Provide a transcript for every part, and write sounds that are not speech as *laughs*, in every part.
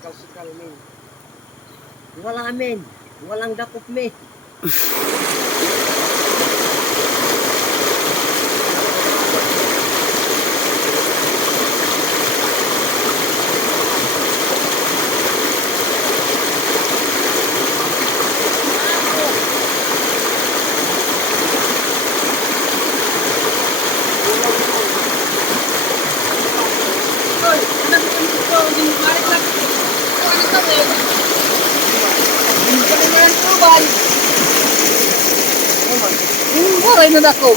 sikal-sikal min. Wala min. Walang dakop min. *laughs* na dako.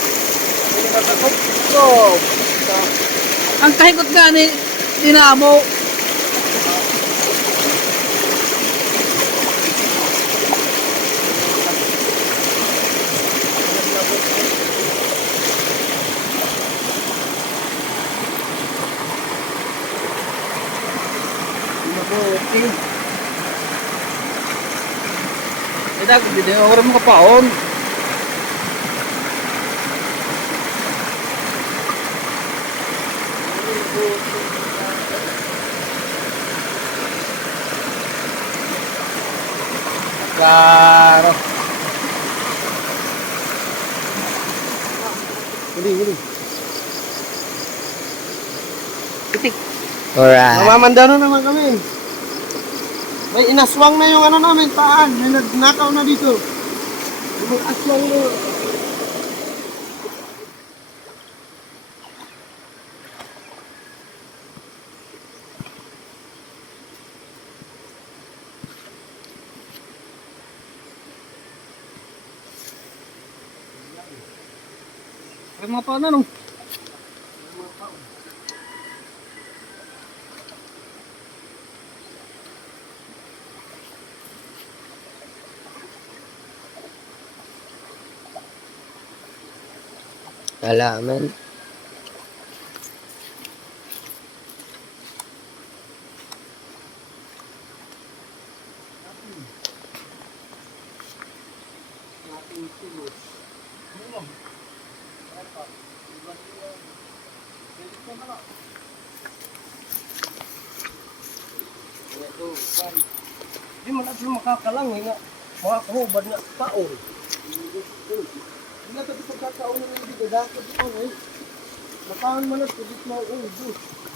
So, Ang kahikot nga ni dinamo. Ida, hindi din ako rin makapaon. Klaro. Huli, huli. Itik. Alright. Namamanda na naman kami. May inaswang na yung ano namin, paan. May nagnakaw na dito. Yung aswang mo. Ay mga paano nung. Halaman. Di man at makakalang eh nga. Mga kahubad nga taon. Hindi na ito pagkakaon na rin dito. Dako dito eh. Makaon man at dito na ubo. At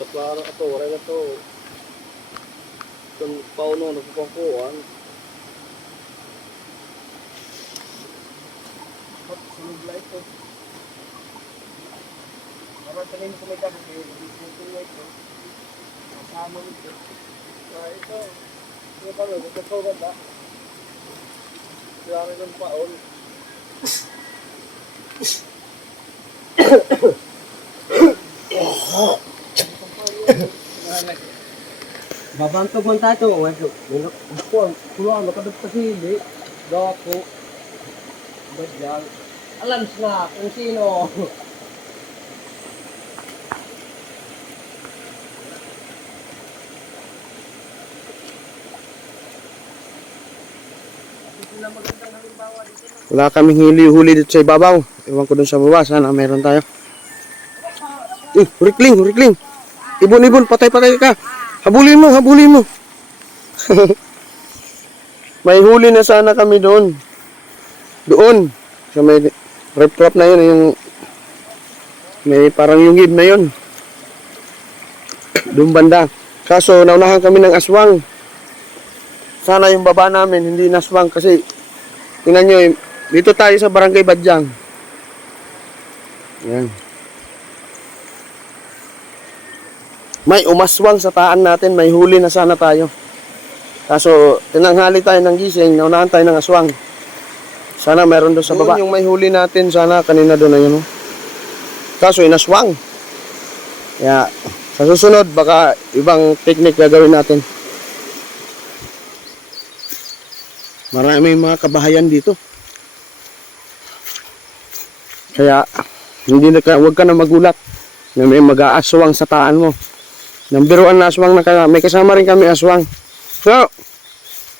klaro ato, wala na to. Kung pauno nagpapangkuhan, Sunog na ito. Para tanin ko may kayo. Dito na ito. Kasama nito. Ah, ito. Ito pa rin. Ito pa kaya rin ng paon. Babantog man tayo. Ako, kulo, nakadap sa sili. Dako. Badyang. Alam na kung sino. Wala kaming huli-huli dito sa ibabaw. Ewan ko dun sa baba. Sana meron tayo. Eh, hurikling, hurikling. Ibon-ibon, patay-patay ka. Habulin mo, habulin mo. *laughs* may huli na sana kami doon. Doon. Sa may rep trap na yun, yung may parang yungib na yun. Doon banda. Kaso, naunahan kami ng aswang. Sana yung baba namin, hindi naswang kasi tingnan nyo, dito tayo sa barangay Badyang. Yan. May umaswang sa taan natin, may huli na sana tayo. Kaso, tinanghali tayo ng gising, naunahan tayo ng aswang. Sana meron doon sa baba. yung may huli natin, sana kanina doon na yun. Kaso, inaswang. Kaya, sa susunod, baka ibang technique gagawin natin. Marami mga kabahayan dito. Kaya, hindi na ka, huwag ka na magulat na may mag-aaswang sa taan mo. Nang biruan na aswang na ka, may kasama rin kami aswang. So,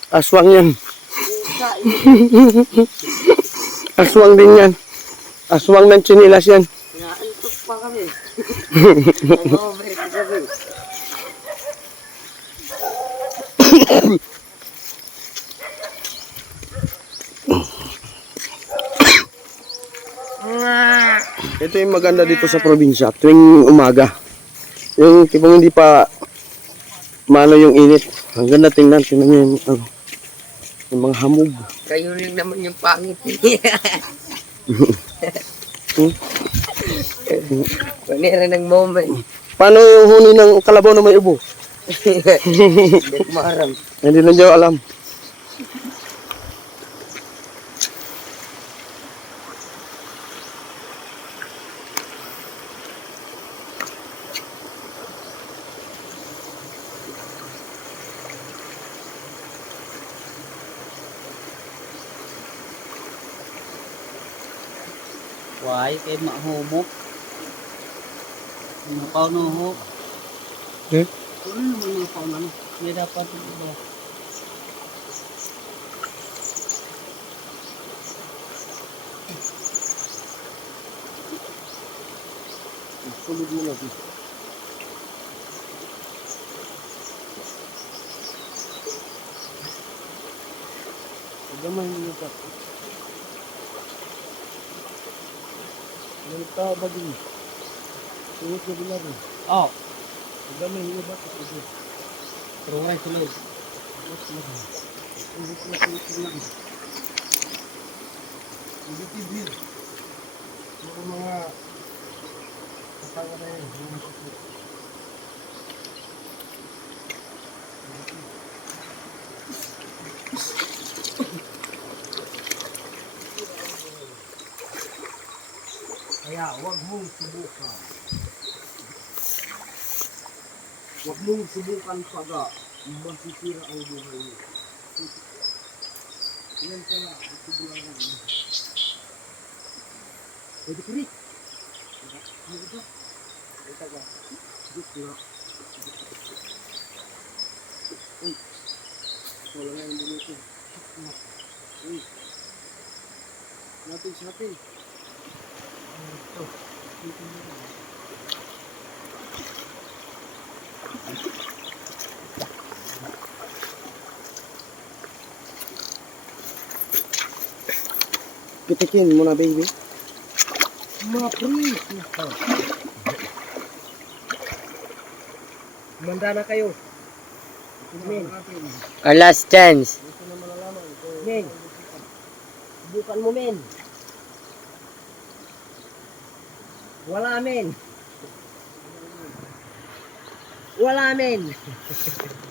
aswang yan. *laughs* Aswang din yan. Aswang ng chinilas yan. Naantok pa kami. Ito yung maganda dito sa probinsya tuwing umaga. Yung tipong hindi pa mano yung init. Ang ganda tingnan. Tingnan nyo yung, ano, yung mga hamog. Kayo rin naman yung pangit. *laughs* Panira ng moment. Paano yung huni ng kalabaw na may ubo? *laughs* Hindi ko maharam. Hindi na dyan alam. Why? Kay mahumok. Mga pao no ho. Hmm? Ano naman mga pao na no? Hindi dapat ba? Sulod mo natin. Gamay mo pa. Tao ba din? Sunod ka din natin. Oh, Gamay mo ba? Ito. pero ay sulod. Hindi tibir. Mga mga kasama na yun. mga sakit. Kaya huwag mong subukan. Huwag mong subukan paga. Masisira ang buhay mo. Yan kaya, ito lang ang Pwede ka rin. Ano ito? Ito ka. Dito na. Uy. Wala nga yung dito. Uy. Natin sa atin. Ito. Dito na. Pitikin mo na baby. Mga pre. Manda na kayo. Men. Our last chance. Men. Bukan mo, men. Wala, men. Wala, men.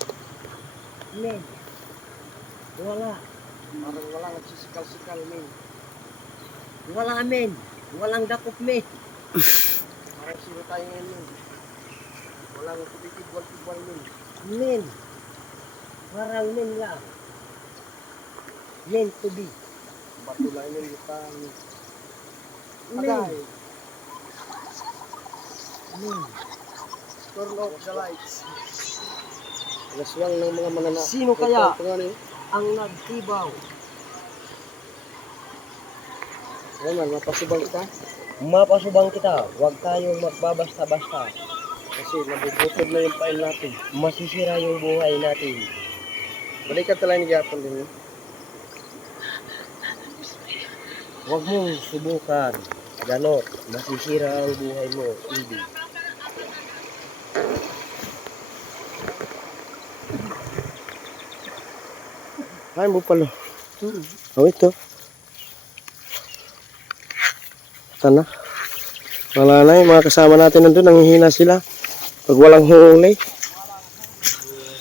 *laughs* men. Wala. Parang wala nagsisikal-sikal men. Wala, men. Walang dakop, men. *laughs* Parang sino tayo ngayon men. Walang tumitibwal-tibwal men. Men. Parang men lang. Men to be. Bato lang yun lutang. Men. Agay. Men. Turn off the lights. Naswang ng mga manana. Sino kaya? Ang nagtibaw. Ayun man, mapasubang ka. Mapasubang kita. Huwag tayong magbabasta-basta. Kasi nabubutod na yung pain natin. Masisira yung buhay natin. Balikan talaga ni Gapon din. Huwag mong subukan. Ganot. Masisira ang buhay mo. Hindi. Ay mo pala. Oh, ito. Sana. Wala na yung mga kasama natin nandun. Nanghihina sila. Pag walang huli.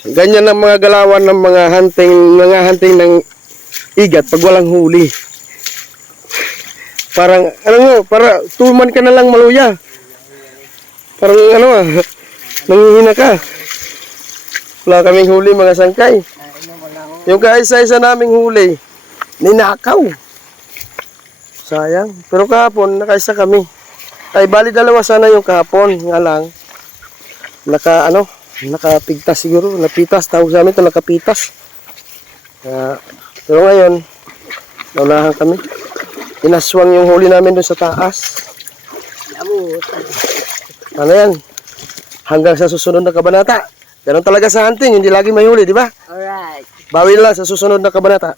Ganyan ang mga galawan ng mga hunting, mga hunting ng igat pag walang huli. Parang, ano nga, para tuman ka na lang maluya. Parang ano ah, nanghihina ka. Wala kaming huli mga sangkay. Yung kaisa-isa naming huli, ninakaw. Sayang. Pero kahapon, nakaisa kami. Ay, bali dalawa sana yung kahapon. Nga lang, naka, ano, nakapigtas siguro. Napitas, tawag sa amin ito, nakapitas. Ah, pero ngayon, naunahan kami. Inaswang yung huli namin doon sa taas. Ano yan? Hanggang sa susunod na kabanata. Ganun talaga sa hunting, hindi lagi may huli, di ba? Alright. Bawi na lang sa susunod na kabanata.